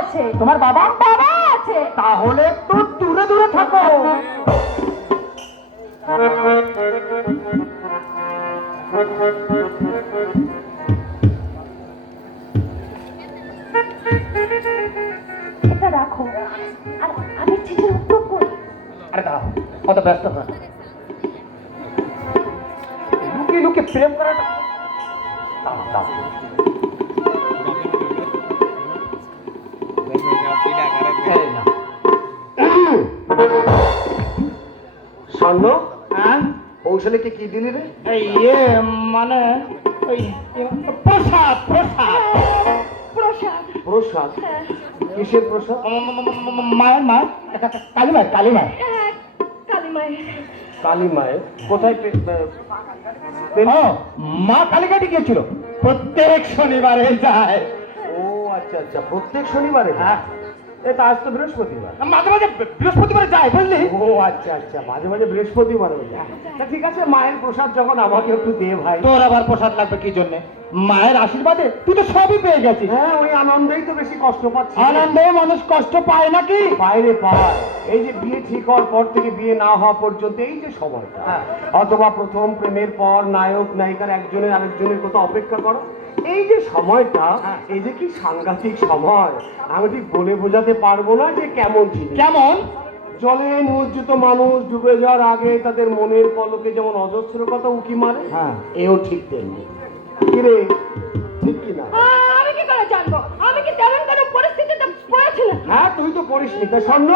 আছে। তোমার বাবা? বাবা আছে। তাহলে একটু দূরে দূরে থাকো। এটা রাখো আর আমি চিঠির উত্তর করি। আরে দাঁড়াও, কত ব্যস্ত হয়। লুকিয়ে লুকিয়ে প্রেম করাটা স্বর্ণ। হ্যাঁ, কৌশলীকে কি দিলি রে? ইয়ে মানে ওই প্রসাদ। প্রসাদ প্রসাদ প্রসাদ? কিসের প্রসাদ? মায়ের মা, কালীমায়ের। কালীমায়ের কালীমায়ের কোথায়? মা কালীঘাটে গিয়েছিল, প্রত্যেক শনিবারে যায়। ও আচ্ছা আচ্ছা, প্রত্যেক শনিবারে। হ্যাঁ, এটা আজ তো বৃহস্পতিবার, মাঝে মাঝে বৃহস্পতিবারে যায়, বুঝলি? ও আচ্ছা আচ্ছা, মাঝে মাঝে বৃহস্পতিবারে যায়। তা ঠিক আছে, মায়ের প্রসাদ যখন আমাকে একটু দে ভাই। তোর আবার প্রসাদ লাগবে কি জন্য? মায়ের আশীর্বাদে তুই তো সবই পেয়ে গেছিস। হ্যাঁ, ওই আনন্দেই তো বেশি কষ্ট পাচ্ছি। আনন্দে মানুষ কষ্ট পায় নাকি? বাইরে পায়। এই যে বিয়ে ঠিক হওয়ার পর থেকে বিয়ে না হওয়া পর্যন্ত এই যে সময়টা, অথবা প্রথম প্রেমের পর নায়ক নায়িকার একজনের আরেকজনের কথা অপেক্ষা করো, এই যে সময়টা, এই যে কি সাংঘাতিক সময়, আমি ঠিক বলে বোঝাতে পারবো না যে কেমন জিনিস। কেমন? জলে নিমজ্জিত মানুষ ডুবে যাওয়ার আগে তাদের মনের পলকে যেমন অজস্র কথা উকি মারে, এও ঠিক তেমনি। কিরে, ঠিক কিনা? আমি কি করে জানবো? আমি কি তেমন কোনো পরিস্থিতিতে পড়েছিলাম? হ্যাঁ, তুই তো পড়িসনি। তা স্বর্ণ,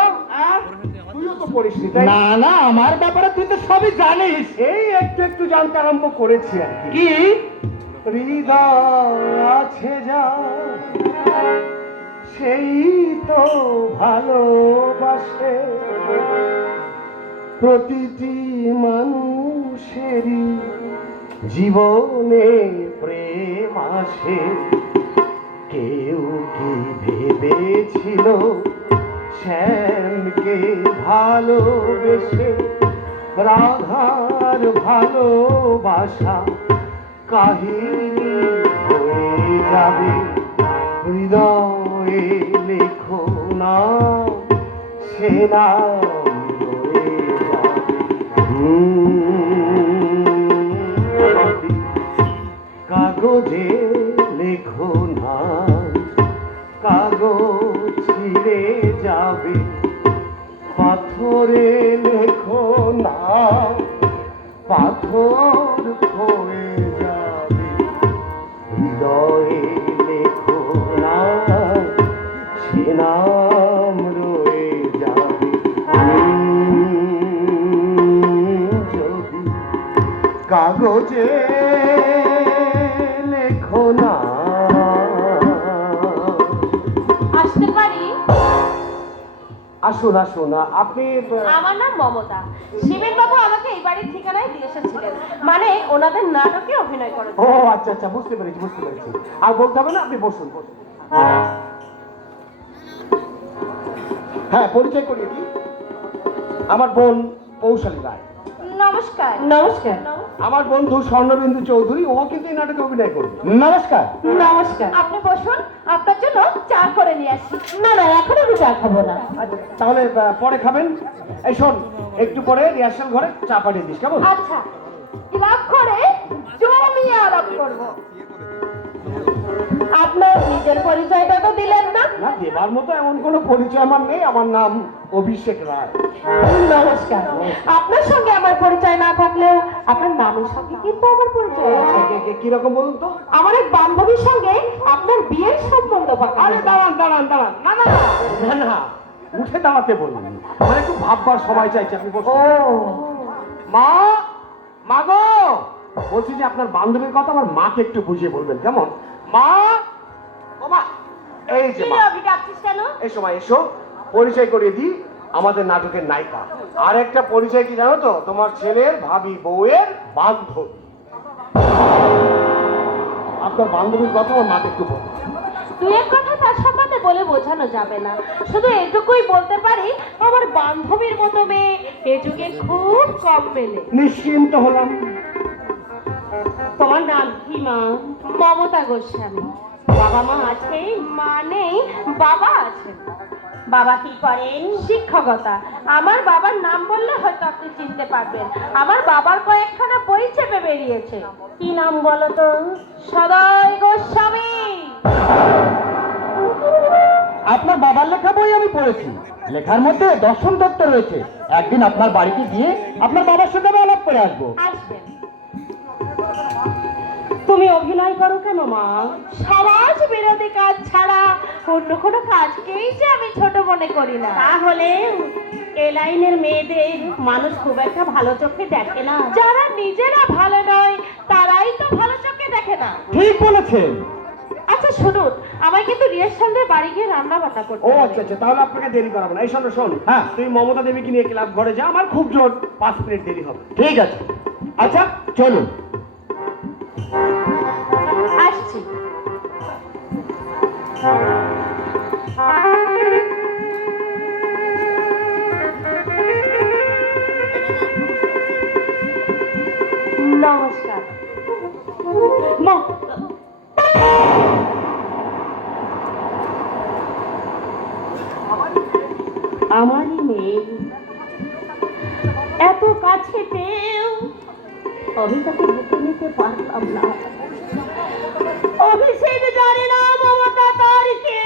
তুইও তো পড়িসনি। না না, আমার ব্যাপারে তুই তো সবই জানিস। এই একটু একটু জানতে আরম্ভ করেছি আর কি। হৃদয় আছে যা, সেই তো ভালোবাসে, প্রতিটি মানুষেরই জীবনে প্রেম আসে। কেউ কি ভেবেছিল শ্যামকে ভালোবেসে রাধার ভালোবাসা কাহিনী হয়ে যাবে? হৃদয়ে লেখো না, সে নাম রয়ে যাবে। কাগজে লেখো না, কাগজ ছিঁড়ে যাবে। পাথরে লেখো না, পাথর হয়ে যাবে। হৃদয়ে লেখো না, সে নাম রয়ে যাবে। যদি কাগজে লেখো না। আসতে পারি? আসুন আসুন। আপনি? আমার নাম মমতা। শিবের বাবু আমাকে এই বাড়ির ঠিকানায় দিয়ে এসেছিলেন, মানে ওনাদের নাটকে অভিনয় করেন। ও আচ্ছা আচ্ছা, বুঝতে পেরেছি বুঝতে পেরেছি। আর বলতে হবে না, আপনি বসুন বসুন। হ্যাঁ, পরিচয় করিয়ে দিই, আমার বোন কৌশলী রায়। নমস্কার। নমস্কার। আমার বন্ধু স্বর্ণবিন্দু চৌধুরী, ও কিন্তু এই নাটকে অভিনয় করবে। নমস্কার। নমস্কার। আপনি বসুন, আপনার জন্য চা করে নিয়ে আসি। না না, এখন আমি চা খাবো না। আচ্ছা, তাহলে পরে খাবেন। এই শোন, একটু পরে রিহার্সাল ঘরে চা পাঠিয়ে দিস, কেমন? আচ্ছা, ক্লাব করে জমিয়ে আলাপ করবো। আপনার নিজের পরিচয়টা তো দিলেন না। না, দেবার মতো এমন কোনো পরিচয় আমার নেই। আমার নাম অভিষেক রায়। নমস্কার। আপনার সঙ্গে আমার পরিচয় না থাকলেও আপনার নামের সঙ্গে কিন্তু আমার পরিচয় আছে। কিরকম বলুন তো? আমার এক বান্ধবীর সঙ্গে আপনার বিয়ের সম্বন্ধ। আরে দাঁড়ান দাঁড়ান দাঁড়ান, না না না না, উঠে দাঁড়াতে বলুন, মানে একটু ভাববার সময় চাইছি। আপনি বসুন। মা, মা গো, বলছি যে আপনার বান্ধবীর কথা আমার মাকে একটু বুঝিয়ে বলবেন, কেমন? মা, ও মা, এই যে মা, এই সময় এসো, পরিচয় করিয়ে দিই, আমাদের নাটকের নায়িকা। আর একটা পরিচয় কি জানো তো? তোমার ছেলের ভাবি বউয়ের বান্ধবী। আপনার বান্ধবীর কথা আমার মাকে একটু বলুন। দুই এক কথা তার সম্বন্ধে বলে বোঝানো যাবে না, শুধু এটুকুই বলতে পারি, আমার বান্ধবীর মতো মেয়ে এ যুগে খুব কম মেলে। নিশ্চিন্ত হলাম। তোমার নাম কি মা? মমতা গোস্বামী। বাবা মা আছে? মা নেই, বাবা আছে। বাবা কি করেন? শিক্ষকতা। আমার বাবার নাম বললে হয়তো আপনি চিনতে পারবেন। আমার বাবার কয়েকখানা বই চেপে বেরিয়েছে। কি নাম বলো তো? সদয় গোস্বামী। আপনার বাবার লেখা বই আমি পড়েছি। লেখার মধ্যে দর্শন তত্ত্ব রয়েছে। একদিন আপনার বাড়িতে গিয়ে আপনার বাবার সাথে আমি আলাপ করে আসবো। আসবেন। তুমি অভিনয় করো কেন মা? সমাজ বিরোধী কাজ ছাড়া অন্য কোনো কাজকেই যে আমি ছোট মনে করি না। তাহলে এ লাইনের মেয়েদের মানুষ খুব একটা ভালো চোখে দেখে না। যারা নিজেরা ভালো নয় তারাই তো ভালো চোখে দেখে না। ঠিক বলেছেন। আচ্ছা শুনুন, আমায় কিন্তু রিহার্সালে বাড়ি গিয়ে রান্না বান্না করতে ও হবে। আচ্ছা আচ্ছা, তাহলে আপনাকে দেরি করাবো না। এই শোন শোন, হ্যাঁ তুই মমতা দেবীকে নিয়ে ক্লাব ঘরে যা, আমার খুব জোর 5 মিনিট দেরি হবে। ঠিক আছে, আচ্ছা চলুন। আসছি। নমস্কার। আমারই মেয়ে, এত কাছে পেয়েও আমি তাকে বুকে নিতে পারলাম না। অভিষেক জানে না মমতা তার কে,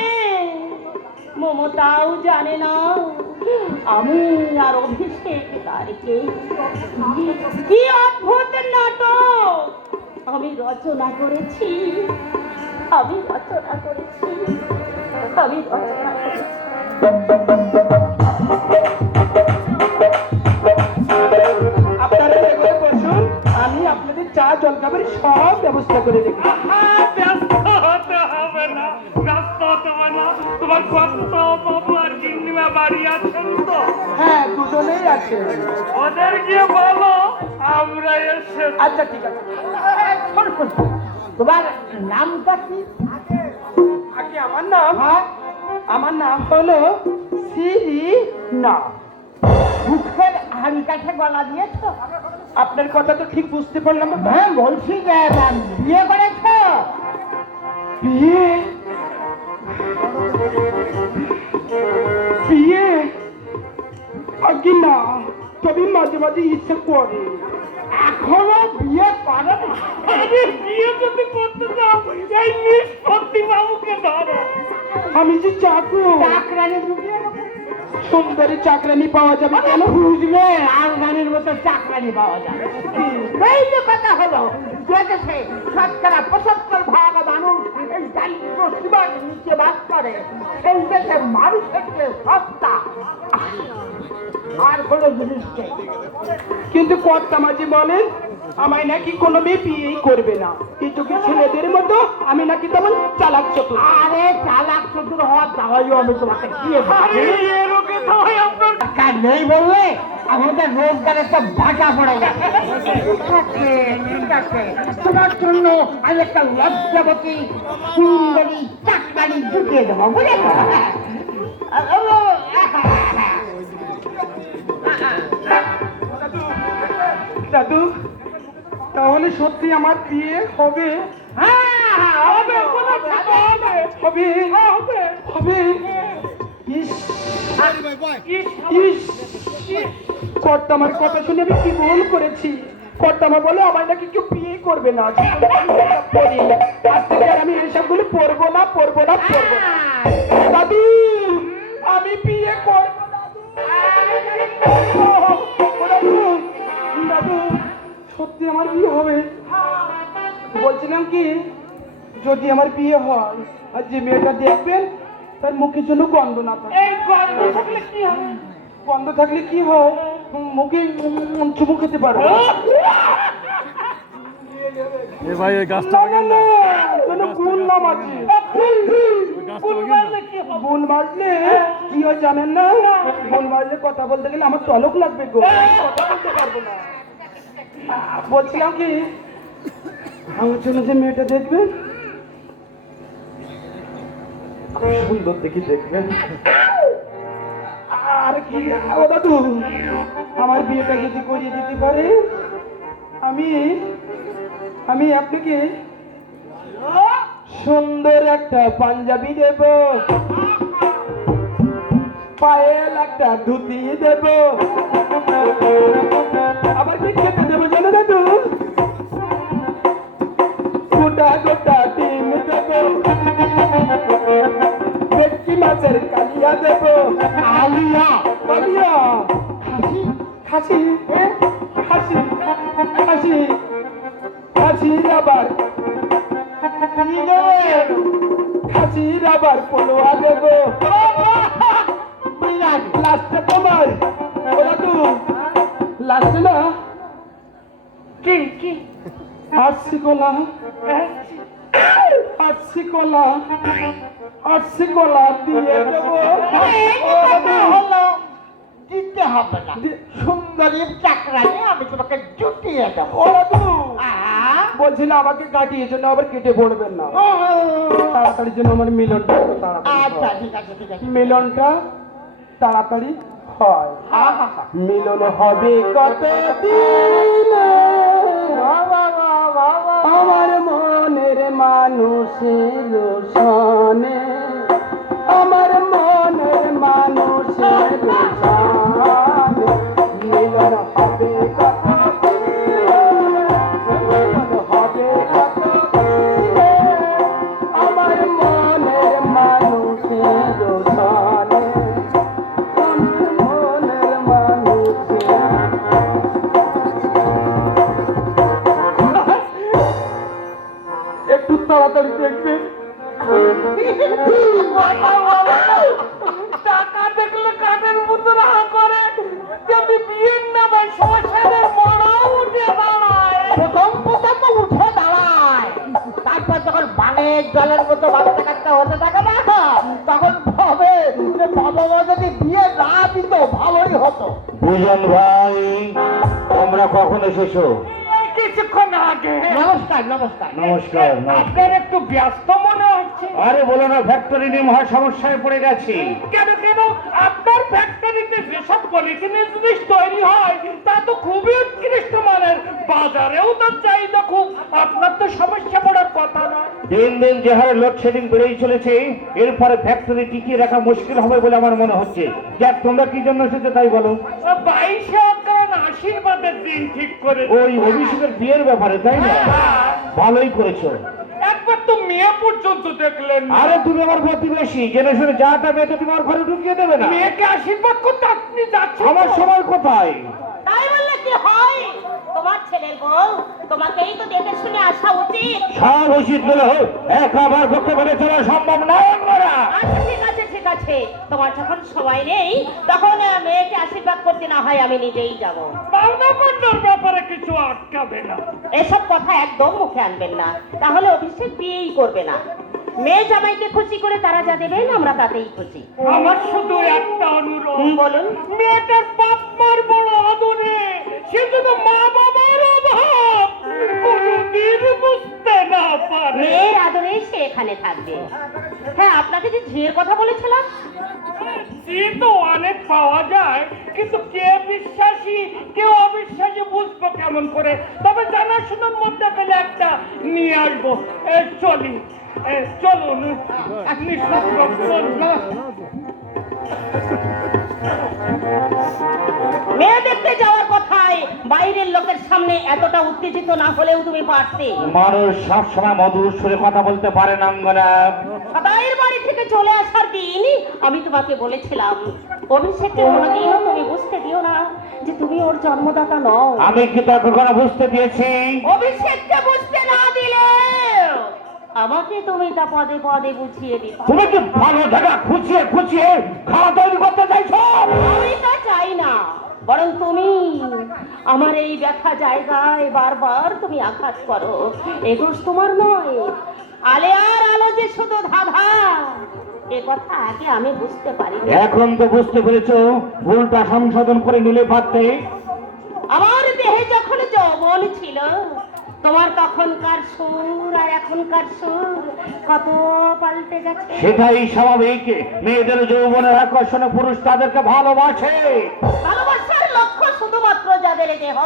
মমতাও জানে না আমি আর অভিষেক তার কে। কি অদ্ভুত নাটক আমি রচনা করেছি, আমি রচনা করেছি, আমি রচনা করেছি। আপনারা এগুলো বসুন, আমি আপনাদের চা জলখাবার সব ব্যবস্থা করে রেখেছি। ব্যস্ত হতে হবে না, ব্যস্ত হতে হবে না। তোমার কত বাবু আর গিন্নিমা বাড়ি আছেন তো? হ্যাঁ, দুজনেই আছে। ওদের গিয়ে বলো আমরা এসে। আচ্ছা ঠিক আছে। শোন, শোন, তোমার নামটা কি? আগে আমার নাম, আমার নাম হলো শ্রী না। মুখের হাড়ি কাঠে গলা দিয়েছ? আপনার কথা তো ঠিক বুঝতে পারলাম না। হ্যাঁ বলছি যে বিয়ে করেছ? বিয়ে? বিয়ে আগে না, তবে মাঝে মাঝে ইচ্ছে করে। এখনো বিয়ে করে না? আরে বিয়ে যদি করতে চাও এই নিষ্পত্তি বাবুকে ধরো। আমি যে চাকরানি সুন্দরী চাকরানি পাওয়া যাবে কেন? বুঝলে আফগানের মতো চাকরানি পাওয়া যাবে। এই যে কথা হলো, দেশে 75% মানুষ এই দারিদ্র সীমার নিচে বাস করে। সেই দেশে মানুষের চেয়ে সস্তা আর কোনো জিনিস নেই। কিন্তু কর্তা মাঝি বলেন আমায় নাকি কোনো মেয়ে বিয়েই করবে না, কিন্তু কি ছেলেদের মতো আমি নাকি তেমন চালাক চতুর। আরে চালাক চতুর হওয়ার দাওয়াইও আমি তোমাকে দিয়ে আপনার নেই বললে আমাদের রোজগারের সব ভাটা পড়ে গেছে। ঠিক আছে, তোমার জন্য আমি একটা লজ্জাবতী সুন্দরী চাকরানি ঢুকিয়ে দেবো, বুঝেছ? দাদু, তাহলে সত্যি আমার বিয়ে হবে? হবে। কর্তামার কথা শুনে আমি কি ভুল করেছি? কর্তামা বলে আমায় নাকি কেউ বিয়ে করবে না। আজ থেকে আর আমি এসবগুলো পড়বো না। দাদু, আমি বিয়ে করবো। দাদু, সত্যি আমার বিয়ে হবে? বলছিলাম কি, যদি আমার বিয়ে হয় আর যে মেয়েটা দেখবেন তার মুখের জন্য গন্ধ না থাকে। গন্ধ থাকলে কি হয়? মুখে চুমু খেতে পারো। ভাই এই গাছটা গুণ নাম আছে। গুণ বাজলে কি হয় জানেন না? গুণ বাজলে কথা বলতে গেলে আমার তলক লাগবে গো, কথা বলতে পারবো না। বলছিলাম কি, আমার জন্য যে মেয়েটা দেখবেন খুব সুন্দর দেখি দেখবেন। আর কি ও দাদু, আমার বিয়েটা যদি করিয়ে দিতে পারে আমি আপনাকে সুন্দর একটা পাঞ্জাবি দেব, পায়েল একটা ধুতি দেব, আবার কি খেতে দেবো জানো দাদু? গোটা গোটা ডিম দেব, ভেটকি মাছের কালিয়া দেব। কালিয়া? কালিয়া? খাসি? খাসি? খাসি? খাসির আবার খাসির আবার পোলোয়া দেব। লাস্টে তোমার ওরা তো লাস্টে না কি কি আরসি কলা, আরসি কলা, আরসি কলা দিয়ে দেব। হলো দিতে হবে না, সুন্দরী চাকরানি আমি তোমাকে জুটিয়ে দেবো। ওরা তো বলছি না আমাকে কাটিয়ে জন্য আবার কেটে পড়বেন না, তাড়াতাড়ি জন্য আমার মিলনটা একটু তাড়াতাড়ি আচ্ছা হয়। ঠিক আছে ঠিক আছে। মিলনটা তাড়াতাড়ি হয়। মিলন হবে কতদিনে আমার মনের মানুষের সনে, আমার মনের মানুষের সনে মিলন হবে কতদিনে, মিলন হবে কতদিনে আমার মনের মানুষের সনে, মনের মানুষের। একটু তাড়াতাড়ি দেখবে। টাকা দেখলে কানের মতো রাহা করে, যেমনি বিয়ের নামে শ্মশানের মরাও উঠে দাঁড়ায়। প্রথম প্রথম তো উঠে দাঁড়ায়, তারপর যখন বানের জলের মতো বাচ্চা কাচ্চা হতে থাকে না তখন ভাবে যে বাবা মা যদি বিয়ে না দিত ভালোই হতো। বুঝন ভাই, তোমরা কখন এসেছো? এই কিছুক্ষণ আগে। নমস্কার নমস্কার। নমস্কার। আপনার একটু ব্যস্ত মনে হচ্ছে। আরে বলো না, ফ্যাক্টরি নিয়ে মহা সমস্যায় পড়ে গেছি। কেন কেন? আপনার ফ্যাক্টরিতে যেসব পলিথিনের জিনিস তৈরি হয় তা তো খুবই উৎকৃষ্ট মানের, বাজারেও তার চাহিদা খুব। আপনার তো সমস্যা পড়ার কথা না। দিন দিন যে হারে লোডশেডিং বেড়েই চলেছে, এরপরে ফ্যাক্টরি টিকিয়ে রাখা মুশকিল হবে বলে আমার মনে হচ্ছে। যাক, তোমরা কি জন্য এসেছো তাই বলো। 22 অগ্রহায়ণ আশীর্বাদের দিন ঠিক করে। ওই অভিষেকের বিয়ের ব্যাপারে, তাই না? ভালোই করেছো। একবার তো মেয়ে পর্যন্ত দেখলেন না। আরে তুমি আমার প্রতিবেশী, জেনে শুনে যাটা মেয়ে তো তোমার ঘরে ঢুকিয়ে দেবে না। মেয়েকে আশীর্বাদ করতে আপনি যাচ্ছেন? আমার সময় কোথায়? তাই বললে কি হয়? তোমার ছেলের বউ, তোমাকেই তো দেখে শুনে আসা উচিত। সব উচিত হলে হোক, একা আমার পক্ষে মেনে চলা সম্ভব নয় আমরা। আচ্ছা ঠিক আছে ঠিক আছে, তোমার যখন সময় নেই তখন মেয়েকে আশীর্বাদ করতে না হয় আমি নিজেই যাব। পাওনা পান্ডার ব্যাপারে কিছু আটকাবে না। এসব কথা একদম মুখে আনবেন না, তাহলে অভিষেক বিয়েই করবে না। মেয়ে জামাইকে খুশি করে তারা যা দেবেন আমরা তাতেই খুশি। আমার শুধু একটা অনুরোধ, বলুন। মেয়েটার বাপ মার বড় আদরে, সে যদি মা বাবার অভাব কোনদিন বুঝতে না পারে। মেয়ের আদরে সে এখানে থাকবে। হ্যাঁ, আপনাকে যে ঝিয়ের কথা বলেছিলাম, জি তো অনেক পাওয়া যায়, কিন্তু কে বিশ্বাসী কেউ অবিশ্বাসী বুঝবো কেমন করে? তবে জানাশোনার মধ্যে পেলে একটা নিয়ে আসবো। চলি, চলুন। আপনি মেয়ে দেখতে যাওয়ার কথায় বাইরের লোকের সামনে এতটা উত্তেজিত না হলেও তুমি পারতে। মানুষ সবসময় মধুর সুরে কথা বলতে পারে না অঙ্গনা। সদাইয়ের বাড়ি থেকে চলে আসার দিন আমি তোমাকে বলেছিলাম, অভিষেককে কোনোদিনও তুমি বুঝতে দিও না যে তুমি ওর জন্মদাতা নও। আমি কি তা কখনো বুঝতে দিয়েছি? অভিষেককে বুঝতে না দিলে আমাকে তুমি তা পদে পদে বুঝিয়ে দিতে। তুমি কি ভালো জায়গা খুঁচিয়ে খুঁচিয়ে খাওয়া তৈরি করতে চাইছো? আমি তা চাই না, বরং তুমি আমার এই ব্যথা জায়গায় বারবার তুমি আঘাত করো। এ দোষ তোমার নয়, আলেয়ার আলো যে শুধু ধাঁধা, এ কথা আগে আমি বুঝতে পারি। এখন তো বুঝতে পেরেছো, ভুলটা সংশোধন করে নিলে পারতে। আমার দেহে যখন যৌবন ছিল, তোমার তখনকার সুর আর এখনকার সুর কত পাল্টে গেছে। সেটাই স্বাভাবিক, মেয়েদের যৌবনের আকর্ষণে পুরুষ তাদেরকে ভালোবাসে। ভালোবাসার লক্ষ্য শুধুমাত্র যাদের দেহ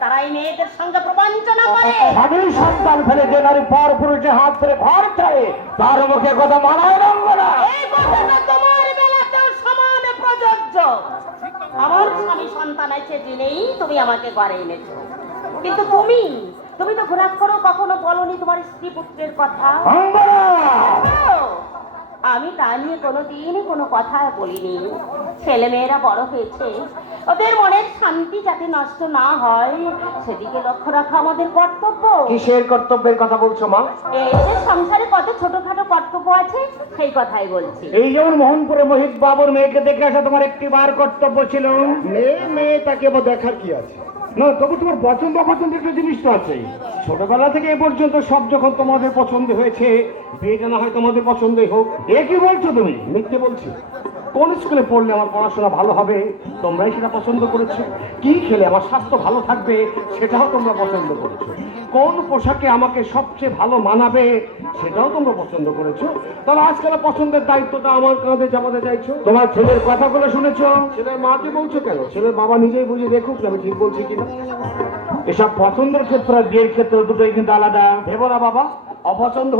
তারাই মেয়েদের সঙ্গে প্রবঞ্চনা করে। স্বামীর সন্তান ফেলে যে নারী পর পুরুষের হাত ধরে ঘর ছাড়ে তার মুখে কথা মানায় রঙ্গনা। এই কথাটা তোমার বেলাতেও সমান প্রযোজ্য। আমার স্বামী সন্তান আছে জেনেই তুমি আমাকে ঘরে এনেছো, কিন্তু তুমি তো ঘোরা করো কখনো বলনি তোমার স্ত্রী পুত্রের কথা। রঙ্গনা! আমি তা নিয়ে কোনোদিনই কোনো কথা বলিনি। ছেলে মেয়েরা বড় হয়েছে, ওদের মনের শান্তি যাতে নষ্ট না হয় সেদিকে লক্ষ্য রাখা আমাদের কর্তব্য। কিসের কর্তব্যের কথা বলছো মা? এই যে সংসারে কত ছোটখাটো কর্তব্য আছে সেই কথাই বলছি। এই যেমন মোহনপুরে মোহিত বাবুর মেয়েকে দেখে আসা তোমার একটি বার কর্তব্য ছিল। মেয়ে তাকে আবার দেখার কি আছে? না, তবু তোমার পছন্দ অপছন্দের একটা জিনিস তো আছে। ছোটবেলা থেকে এ পর্যন্ত সব যখন তোমাদের পছন্দ হয়েছে, বিয়েটা না হয় তোমাদের পছন্দই হোক। এ কি বলছো তুমি? মিথ্যে বলছি? কোন স্কুলে পড়লে আমার পড়াশোনা ভালো হবে তোমরাই সেটা পছন্দ করেছো। কি খেলে আমার স্বাস্থ্য ভালো থাকবে সেটাও তোমরা পছন্দ করেছো। কোন পোশাকে আমাকে সবচেয়ে ভালো মানাবে সেটাও তোমরা পছন্দ করেছো। তাহলে আজকাল পছন্দের দায়িত্বটা আমার কাঁধে চাপাতে চাইছো। তোমার ছেলের কথাগুলো শুনেছো? ছেলের মাকে বলছো কেন? ছেলের বাবা নিজেই বুঝে দেখুক আমি ঠিক বলছি কিনা। এসব পছন্দের ক্ষেত্রে আর বিয়ের ক্ষেত্রে দুটোই কিন্তু আলাদা। ভেবো না বাবা, অপছন্দ